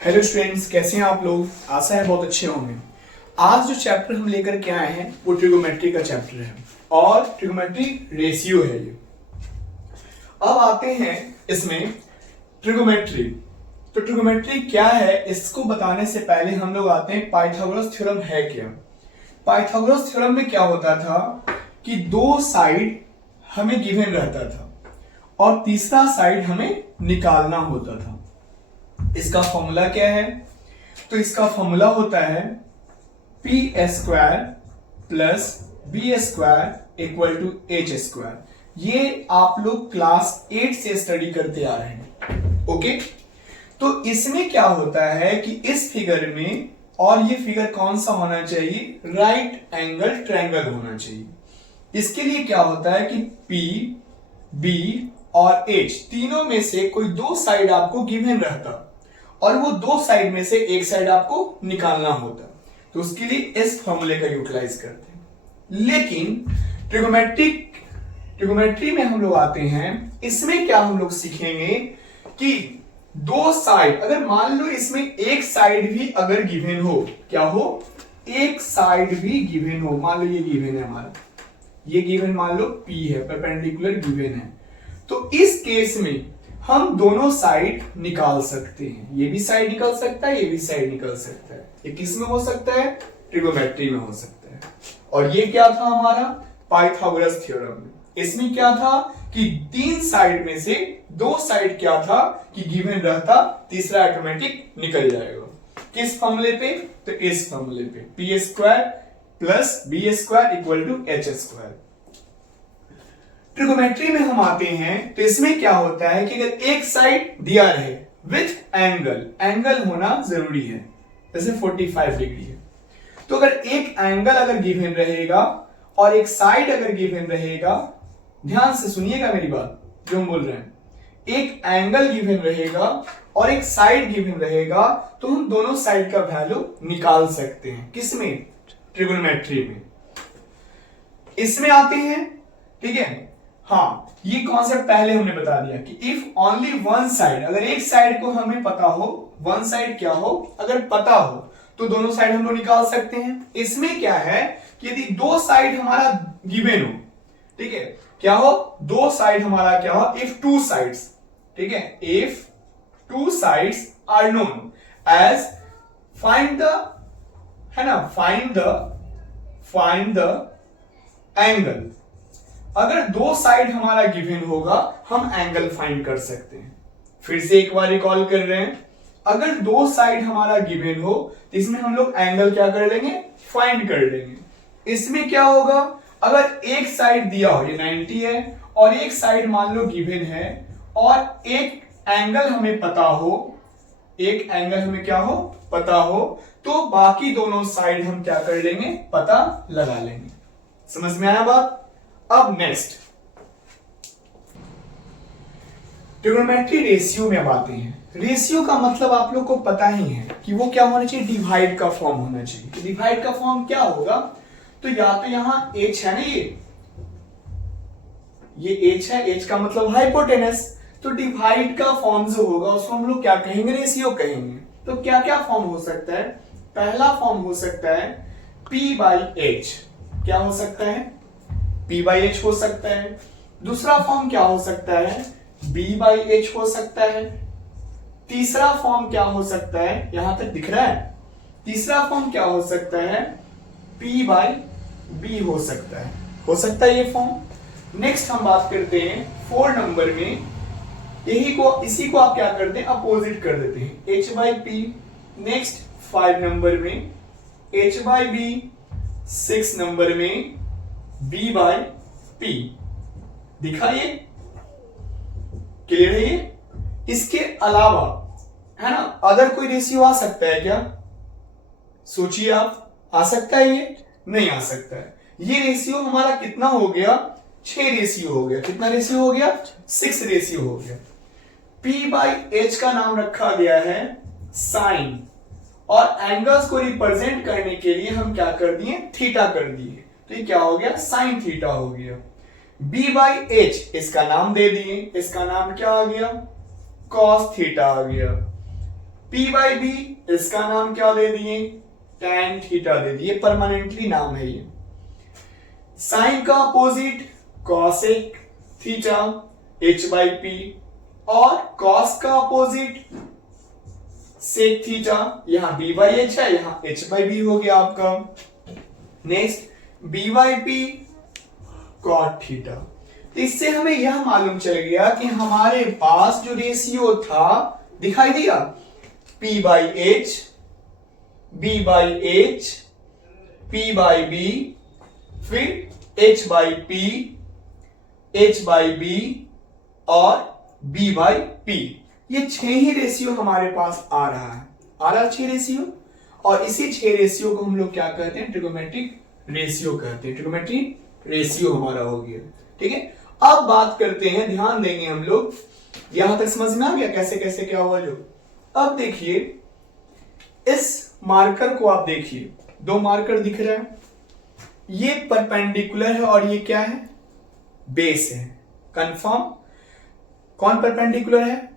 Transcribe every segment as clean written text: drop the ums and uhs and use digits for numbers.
Hello students, कैसे हैं आप लोग। आशा है बहुत अच्छे होंगे। आज जो चैप्टर हम लेकर के आए हैं वो ट्रिगोमेट्री का चैप्टर है और ट्रिगोमेट्री रेशियो है ये। अब आते हैं इसमें ट्रिगोमेट्री। तो ट्रिगोमेट्री क्या है इसको बताने से पहले हम लोग आते हैं पाइथागोरस थ्योरम है क्या। पाइथागोरस थ्योरम में क्या होता था कि दो साइड हमें गिवन रहता था और तीसरा साइड हमें निकालना होता था। इसका फॉर्मूला क्या है? तो इसका फॉर्मूला होता है p square plus b square equal to h square. ये आप लोग क्लास 8 से स्टडी करते आ रहे हैं। ओके, तो इसमें क्या होता है कि इस फिगर में, और ये फिगर कौन सा होना चाहिए? राइट एंगल ट्रायंगल होना चाहिए। इसके लिए क्या होता है कि पी, बी और एच तीनों में से कोई दो साइड आपको गिवन रहता और वो दो साइड में से एक साइड आपको निकालना होता। तो उसके लिए इस फॉर्मूले का यूटिलाइज करते हैं। लेकिन ट्रिगोमेट्री में हम लोग आते हैं, इसमें क्या हम लोग सीखेंगे कि दो साइड, अगर मान लो इसमें एक साइड भी अगर गिवन हो, क्या हो? एक साइड भी गिवन हो। मान लो ये गिवन है हमारा, ये गिवन मान लो P है, परपेंडिकुलर गिवन है। तो इस केस में हम दोनों साइड निकाल सकते हैं। ये भी साइड निकल सकता है, ये भी साइड निकल सकता है। ये किस में हो सकता है? ट्रिगोमेट्री में हो सकता है। और ये क्या था हमारा? पाइथागोरस थ्योरम में। इसमें क्या था कि तीन साइड में से दो साइड क्या था कि गिवन रहता, तीसरा ऑटोमेटिक निकल जाएगा। किस फॉर्मूले पे? तो इस फॉर्मूले पे p square plus b square equal to h square. Trigonometry में हम आते हैं तो इसमें क्या होता है कि अगर एक साइड दिया रहे विथ एंगल, एंगल होना जरूरी है, जैसे 45 डिग्री है, तो अगर एक एंगल अगर गिवन रहेगा और एक साइड अगर गिवन रहेगा, ध्यान से सुनिएगा मेरी बात जो हम बोल रहे हैं, एक एंगल गिवन रहेगा और एक साइड गिवन रहेगा, तो हम दोनों साइड का वैल्यू निकाल सकते हैं। किसमें? ट्रिगोनोमेट्री में। इसमें आते हैं, ठीक है। हाँ, ये कॉन्सेप्ट पहले हमने बता दिया कि इफ ओनली वन साइड, अगर एक साइड को हमें पता हो, वन साइड क्या हो अगर पता हो, तो दोनों साइड हम लोग निकाल सकते हैं। इसमें क्या है कि यदि दो साइड हमारा गिवन हो, ठीक है, क्या हो? दो साइड हमारा क्या हो? इफ टू साइड्स, ठीक है, if two sides are known as find the, है ना, फाइंड द एंगल। अगर दो साइड हमारा गिवन होगा, हम एंगल फाइंड कर सकते हैं। फिर से एक बार रिकॉल कर रहे हैं, अगर दो साइड हमारा गिवन हो तो इसमें हम लोग एंगल क्या कर लेंगे? फाइंड कर लेंगे। इसमें क्या होगा? अगर एक साइड दिया हो, ये 90 है, और एक साइड मान लो गिवन है और एक एंगल हमें पता हो, एक एंगल हमें क्या हो? पता हो, तो बाकी दोनों साइड हम क्या कर लेंगे? पता लगा लेंगे। समझ में आया बात? अब नेक्स्ट ट्रिगोनोमेट्री रेशियो में अब आते हैं। रेशियो का मतलब आप लोग को पता ही है कि वो क्या होना चाहिए? डिवाइड का फॉर्म होना चाहिए। तो डिवाइड का फॉर्म क्या होगा? तो या तो यहां h है ना, ये h है, h का मतलब हाइपोटेनस। तो डिवाइड का फॉर्म जो होगा उसको हम लोग क्या कहेंगे? रेशियो कहेंगे। तो क्या क्या फॉर्म हो सकता है? पहला फॉर्म हो सकता है p बाई h। क्या हो सकता है? p बाई h हो सकता है। दूसरा फॉर्म क्या हो सकता है? b बाई h हो सकता है। तीसरा फॉर्म क्या हो सकता है? यहां तक दिख रहा है? तीसरा फॉर्म क्या हो सकता है? p बाई b हो सकता है। हो सकता है ये फॉर्म। नेक्स्ट हम बात करते हैं 4 नंबर में, इसी को आप क्या करते हैं? अपोजिट कर देते हैं, h by p। Next 5 number में h बाई b। 6 नंबर में b बाई p। दिखाइए, क्लियर है ये? इसके अलावा, है ना, अदर कोई रेशियो आ सकता है क्या? सोचिए आप, आ सकता है? ये नहीं आ सकता है। ये रेशियो हमारा कितना हो गया? 6 रेशियो हो गया। कितना रेशियो हो गया? 6 रेशियो हो गया। p बाई h का नाम रखा गया है साइन, और एंगल्स को रिप्रेजेंट करने के लिए हम क्या कर दिए? थीटा कर दिए। तो ये क्या हो गया? साइन थीटा हो गया। b बाई h इसका नाम दे दिए, इसका नाम क्या आ गया? कॉस थीटा आ गया। P/B इसका नाम क्या दे दिए, tan थीटा दे दिए, परमानेंटली नाम है ये। साइन का अपोजिट cosec थीटा h/p और cos का अपोजिट sec थीटा, यहां b/h है, यहां h/b हो गया आपका। Next b/p cot theta. तो इससे हमें यह मालूम चल गया कि हमारे पास जो रेशियो था दिखाई दिया, p/h, b/h, p/b, फिर h/p, h/b और b/p, ये 6 ही रेशियो हमारे पास आ रहा है, आ रहा 6 रेशियो। और इसी 6 रेशियो को हम लोग क्या कहते हैं, ट्रिगोमेट्रिक रेशियो कहते हैं। ट्रिगोमेट्रिक रेशियो हमारा हो गया, ठीक है। अब बात करते हैं, ध्यान देंगे हम लोग, यहां तक समझ में आ गया कैसे कैसे क्या हुआ जो। अब देखिए इस मार्कर को, आप देखिए 2 मार्कर दिख रहा है, ये परपेंडिकुलर है और ये क्या है, बेस है। कंफर्म, कौन परपेंडिकुलर है,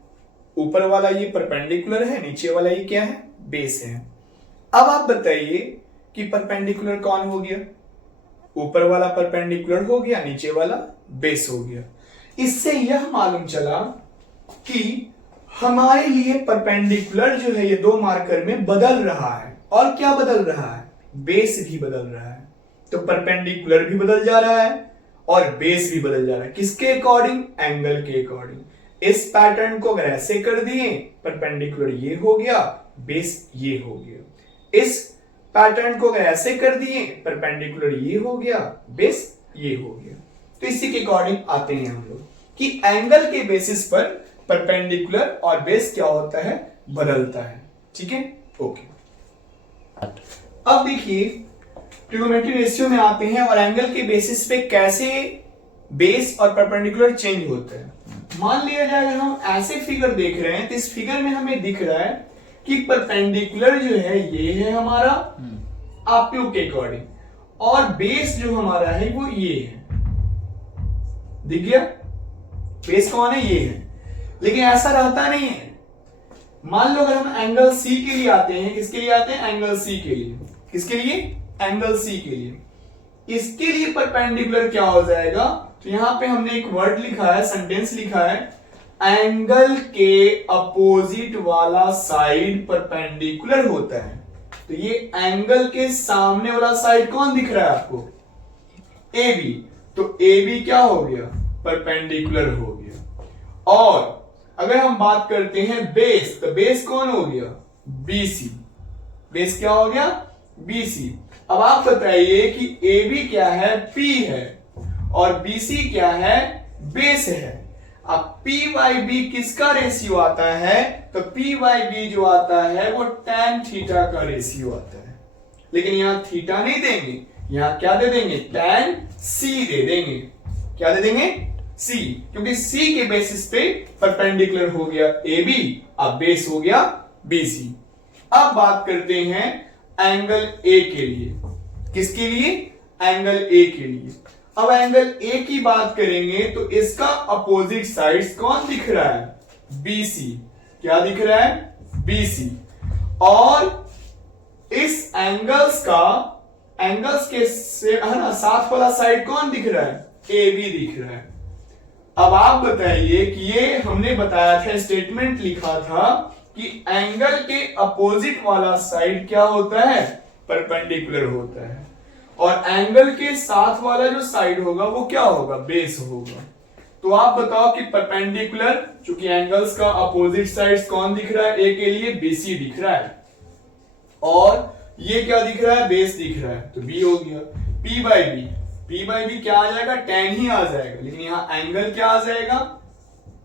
ऊपर वाला ये परपेंडिकुलर है, नीचे वाला ये क्या है, बेस है। अब आप बताइए कि परपेंडिकुलर कौन हो गया, ऊपर वाला परपेंडिकुलर हो गया, नीचे वाला बेस हो गया। इससे यह मालूम चला कि हमारे लिए परपेंडिकुलर जो है ये 2 मार्कर में बदल रहा है। और क्या बदल रहा है, बेस भी बदल रहा है। तो परपेंडिकुलर भी बदल जा रहा है और बेस भी बदल जा रहा है, किसके अकॉर्डिंग, एंगल के अकॉर्डिंग। इस पैटर्न को अगर ऐसे कर दिए, परपेंडिकुलर ये हो गया, बेस ये हो गया। इस पैटर्न को अगर ऐसे कर दिए, परपेंडिकुलर ये हो गया, बेस ये हो गया। तो इसी के अकॉर्डिंग आते हैं हम लोग कि एंगल के बेसिस पर परपेंडिकुलर और बेस क्या होता है, बदलता है, ठीक है, ओके। अब देखिए ट्रिगोनोमेट्रिक रेशियो में आते हैं और एंगल के बेसिस पे कैसे बेस और परपेंडिकुलर चेंज होता है। मान लिया जाए अगर हम ऐसे फिगर देख रहे हैं, तो इस फिगर में हमें दिख रहा है कि परपेंडिकुलर जो है ये है हमारा आप लोग के अकॉर्डिंग, और बेस जो हमारा है वो ये है, दिख गया, बेस कौन है, ये है। लेकिन ऐसा रहता नहीं है। मान लो अगर हम एंगल सी के लिए आते हैं, किसके लिए आते हैं, एंगल सी के लिए, किसके लिए, एंगल सी के लिए, इसके लिए परपेंडिकुलर क्या हो जाएगा, तो यहां पे हमने एक वर्ड लिखा है, सेंटेंस लिखा है, एंगल के अपोजिट वाला साइड परपेंडिकुलर होता है। तो ये एंगल के सामने वाला साइड कौन दिख रहा है आपको, ए बी, तो ए बी क्या हो गया, परपेंडिकुलर हो गया। और अगर हम बात करते हैं बेस, तो बेस कौन हो गया, बीसी, बेस क्या हो गया, बीसी। अब आप बताइए कि ए बी क्या है, पी है, और बीसी क्या है, बेस है। अब P/B किसका रेशियो आता है, तो P/B जो आता है वो tan थीटा का रेशियो आता है। लेकिन यहां थीटा नहीं देंगे, यहां क्या दे देंगे, tan C दे देंगे। क्या दे देंगे, C, क्योंकि C के बेसिस पे परपेंडिकुलर हो गया AB, अब बेस हो गया BC। अब बात करते हैं एंगल A के लिए, किसके लिए, एंगल A के लिए। अब एंगल A की बात करेंगे तो इसका अपोजिट साइड्स कौन दिख रहा है, BC, क्या दिख रहा है, BC। और इस एंगल्स के है ना साथ वाला साइड कौन दिख रहा है, AB दिख रहा है। अब आप बताइए कि ये हमने बताया था, स्टेटमेंट लिखा था कि एंगल के अपोजिट वाला साइड क्या होता है, परपेंडिकुलर होता है, और एंगल के साथ वाला जो साइड होगा वो क्या होगा, बेस होगा। तो आप बताओ कि परपेंडिकुलर, चूंकि एंगल्स का अपोजिट साइड्स कौन दिख रहा है, ए के लिए BC दिख रहा है, और ये क्या दिख रहा है, बेस दिख रहा है, तो B हो गया। P/B क्या आ जाएगा, tan ही आ जाएगा, लेकिन यहां एंगल क्या आ जाएगा,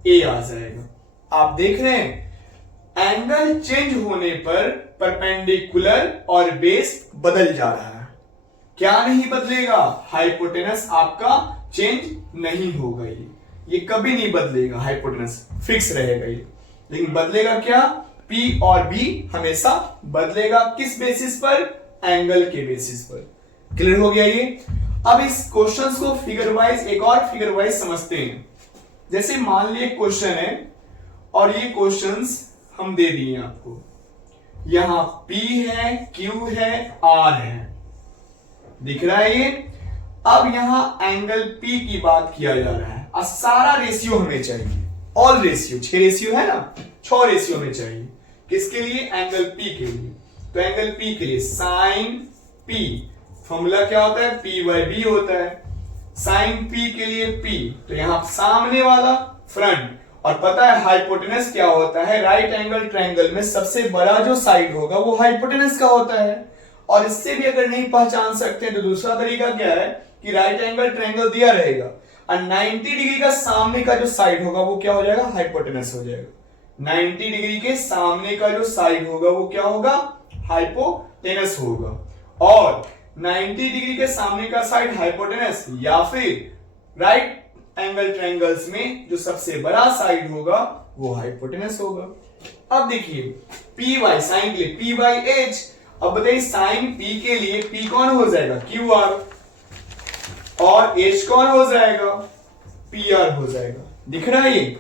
A आ जाएगा। आप देख रहे हैं एंगल चेंज होने पर परपेंडिकुलर और बेस बदल जा रहा है। क्या नहीं बदलेगा, हाइपोटेनस आपका चेंज नहीं होगा, ये कभी नहीं बदलेगा, हाइपोटेनस फिक्स रहेगा ये। लेकिन बदलेगा क्या, P और B हमेशा बदलेगा, किस बेसिस पर, एंगल के बेसिस पर। क्लियर हो गया ये। अब इस क्वेश्चंस को फिगर वाइज, एक और फिगर वाइज समझते हैं। जैसे मान लिए क्वेश्चन है और ये क्वेश्चंस हम दे दिए आपको, यहां P है, Q है, R है, दिख रहा है ये। अब यहां एंगल P की बात किया जा रहा है और सारा रेशियो हमें चाहिए, ऑल रेशियो, 6 रेशियो है ना, 6 रेशियो में चाहिए। किसके लिए? एंगल P के लिए। तो एंगल P के लिए साइन P, फॉर्मूला क्या होता है? P बाई B होता है। साइन P के लिए P, तो यहां सामने वाला फ्रंट, और पता है हाइपोटेनस क्या होता है? राइट एंगल ट्रायंगल में सबसे बड़ा जो साइड होगा वो हाइपोटेनस का होता है। और इससे भी अगर नहीं पहचान सकते तो दूसरा तरीका क्या है कि राइट एंगल ट्रायंगल दिया रहेगा और 90 डिग्री का सामने का जो साइड होगा वो क्या हो जाएगा? हाइपोटेनस हो जाएगा। 90 डिग्री के सामने का जो साइड होगा वो क्या होगा? हाइपोटेनस होगा। और 90 डिग्री के सामने का साइड हाइपोटेनस या फिर राइट एंगल ट्रायंगल्स में जो सबसे बड़ा साइड होगा वो हाइपोटेनस होगा। अब देखिए P बाई साइन के लिए P बाई H। अब बताइए साइन P के लिए P कौन हो जाएगा? QR, और H कौन हो जाएगा? PR हो जाएगा। दिख रहा है ये।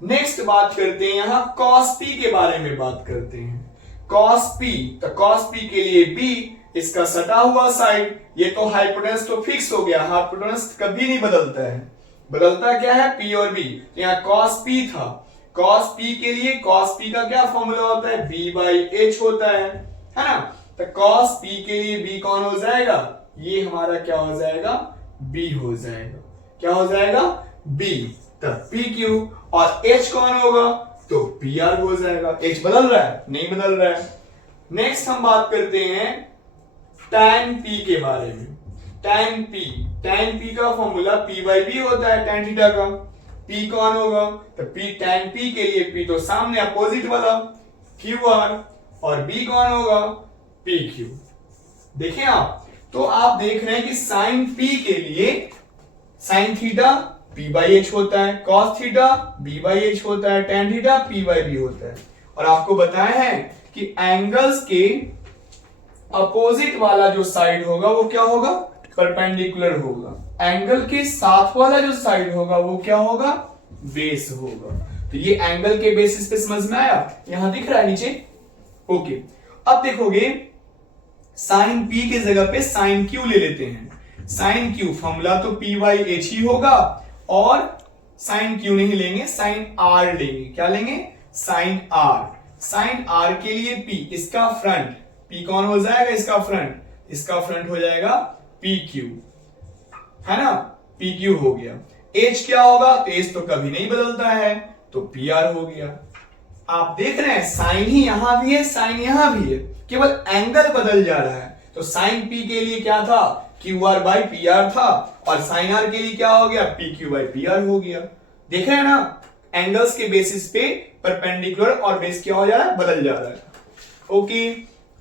नेक्स्ट बात करते हैं यहां cos P के बारे में बात करते हैं। cos P, तो cos P के लिए B, इसका सटा हुआ साइड, ये तो हाइपोटेनस तो फिक्स हो गया, हाइपोटेनस कभी नहीं बदलता है, बदलता क्या है? P और B। तो यहां cos P था, cos P के लिए cos P का क्या फॉर्मूला होता है? B बाई H होता है ना। तो cos P के लिए B कौन हो जाएगा? ये हमारा क्या हो जाएगा? B हो जाएगा। क्या हो जाएगा? B। तब PQ, और H कौन होगा? तो PR हो जाएगा। H बदल रहा है? नहीं बदल रहा है। नेक्स्ट हम बात करते हैं tan P के बारे में। tan P का फॉर्मूला P बाई B होता है tan थीटा का। P कौन होगा? तो P tan P के लिए P तो सामने अपोजिट वाला QR, और B कौन होगा? PQ। देखें आप, तो आप देख रहे हैं कि साइन P के लिए sine theta P by H होता है, cos theta B by H होता है, tan theta P by B होता है। और आपको बताया है कि एंगल्स के अपोजिट वाला जो साइड होगा वो क्या होगा? परपेंडिकुलर होगा। एंगल के साथ वाला जो साइड होगा वो क्या होगा? बेस होगा। तो ये एंगल के बेसिस पे समझ में आया? यहां दिख रहा है नीचे। ओके, अब देखोगे साइन P के जगह पे साइन Q ले लेते हैं। साइन Q फॉर्मूला तो P बाई H ही होगा, और साइन Q नहीं लेंगे, साइन R लेंगे। क्या लेंगे? Sign R। साइन R के लिए P, इसका फ्रंट, P कौन हो जाएगा? इसका फ्रंट, इसका फ्रंट हो जाएगा PQ, है ना। PQ हो गया। H क्या होगा? तो H तो कभी नहीं बदलता है, तो PR हो गया। आप देख रहे हैं साइन ही यहां भी है, साइन यहां भी है, केवल एंगल बदल जा रहा है। तो साइन P के लिए क्या था? QR बाई PR था, और साइन R के लिए क्या हो गया? PQ बाई PR हो गया। देख रहे हैं ना, एंगल्स के बेसिस पे परपेंडिकुलर और बेस क्या हो जा रहा है? बदल जा रहा है। ओके,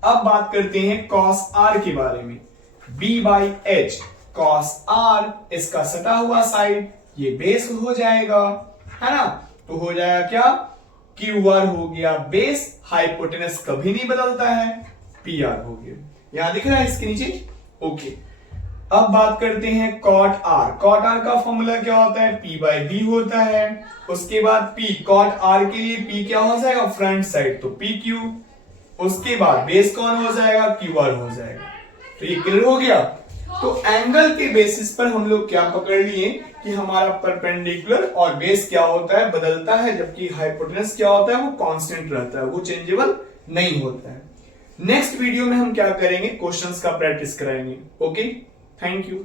अब बात करते हैं cos R के बारे में। B by H, cos R, इसका सटा हुआ साइड, ये बेस हो जाएगा, है ना। तो हो जाएगा क्या? QR हो गया बेस, हाइपोटेनस कभी नहीं बदलता है, PR हो गया। यहां दिख रहा है इसके नीचे। ओके, अब बात करते हैं cot R। cot R का फॉर्मूला क्या होता है? P बाई B होता है। उसके बाद P, cot R के लिए P क्या हो जाएगा? फ्रंट साइड, तो PQ। उसके बाद बेस कौन हो जाएगा? QR हो जाएगा। तो ये क्लियर हो गया। तो एंगल के बेसिस पर हम लोग क्या पकड़ लिए कि हमारा परपेंडिकुलर और बेस क्या होता है? बदलता है, जबकि हाइपोटेनस क्या होता है? वो कांस्टेंट रहता है, वो चेंजेबल नहीं होता है। नेक्स्ट वीडियो में हम क्या करेंगे? क्वेश्चंस का प्रैक्टिस कराएंगे। Okay, thank you.